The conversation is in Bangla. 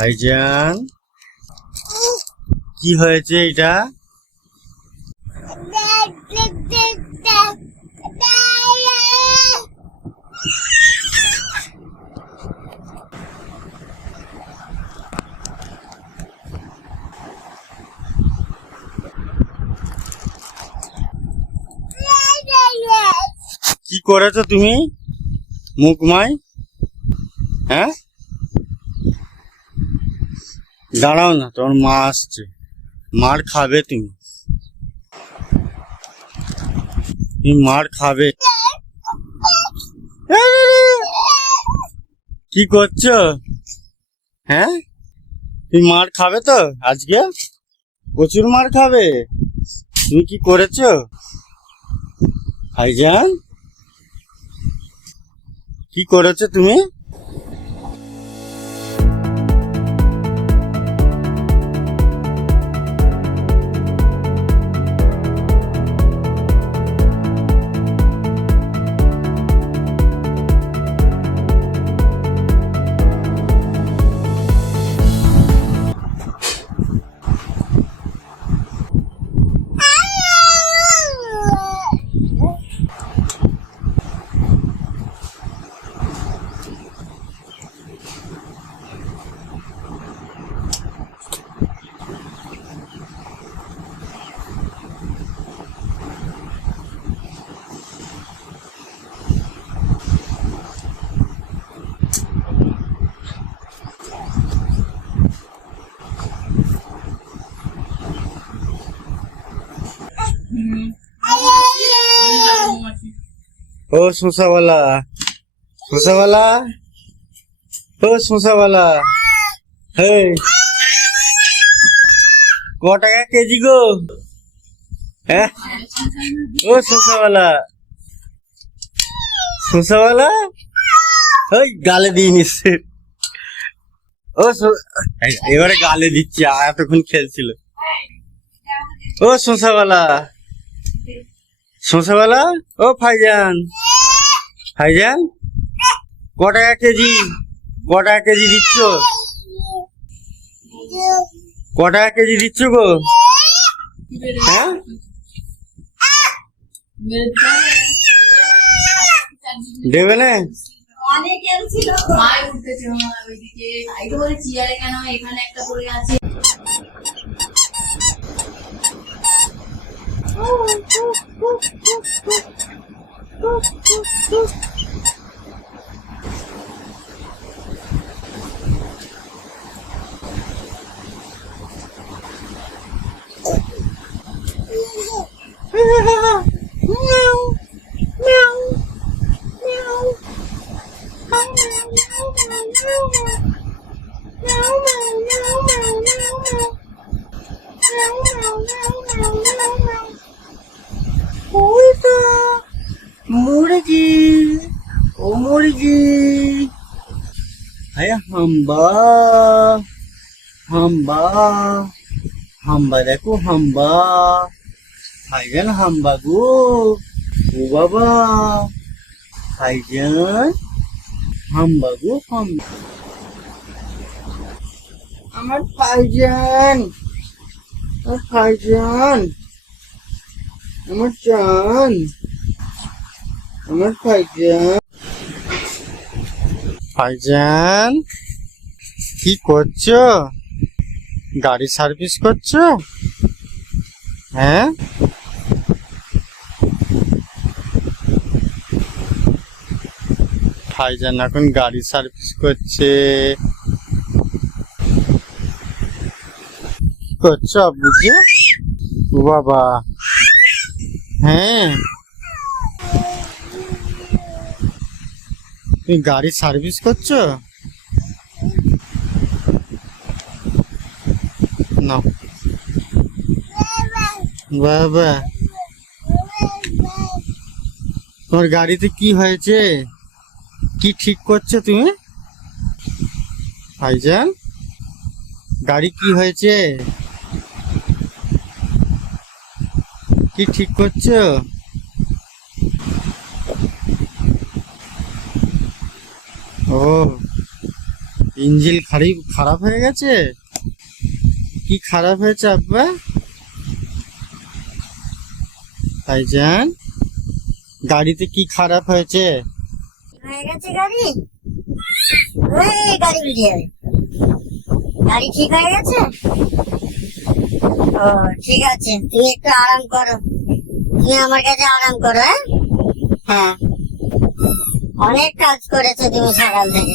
ভাইজান, কি হয়েছে এটা? কি করেছো তুমি মুখমাই? হ্যাঁ, দাঁড়াও না, তোমার মা আসছে, মার খাবে তুমি, মার খাবে। কি করছো? হ্যাঁ, তুমি মার খাবে তো আজকে, প্রচুর মার খাবে। তুমি কি করেছো ভাইজান? কি করেছো তুমি? ও শোষাওয়ালা, শোষাওয়ালা, ও শোষাওয়ালা, হে, ক টাকা কেজি গো? হ্যাঁ, ও শোষাওয়ালা, শোষাওয়ালা, ওই গালে দিয়ে নিচ্ছে। ও এবারে গালে দিচ্ছে, এতক্ষণ খেলছিল। ও শোষাওয়ালা, শোষাওয়ালা, ও ভাইজান, ভাইজান, ক টাকা কেজি, ক টাকা কেজি দিচ্ছ? ক টাকা কেজি দিচ্ছ গো? হ্যাঁ, দেবে না? মুরগি, ও মুরগি, আয়া হাম্বা, হাম্বা, হাম্বা, দেখো হাম্বা, ভাইজান হাম্বা গো, ও বাবা, ভাইজান হাম্বা গো, হাম্বা, আমার ভাইজান, আমার ভাইজান, আমার জান, আমার ভাইজান। ভাইজান, কি করছো? গাড়ি সার্ভিস করছো? হ্যাঁ, ভাইজান এখন গাড়ি সার্ভিস করছে। কি করছো আব্বুজি? ও বাবা, হ্যাঁ, তুমি গাড়ি সার্ভিস করছো? না বাবা, তোমার গাড়িতে কি হয়েছে? কি ঠিক করছো তুমি ভাইজান? গাড়ি কি হয়েছে? কি ঠিক করছো? ও ইঞ্জিন খারাপ হয়ে গেছে? কি খারাপ হয়েছে আব্বা? ভাইজান, গাড়িতে কি খারাপ হয়েছে? হয়ে গেছে গাড়ি। এই গাড়ি উল্টে যাবে। গাড়ি ঠিক হয়ে গেছে। ও ঠিক আছে, তুমি একটু আরাম করো। তুমি আমার কাছে আরাম করো। হ্যাঁ হ্যাঁ, অনেক কাজ করেছো তুমি সকাল থেকে।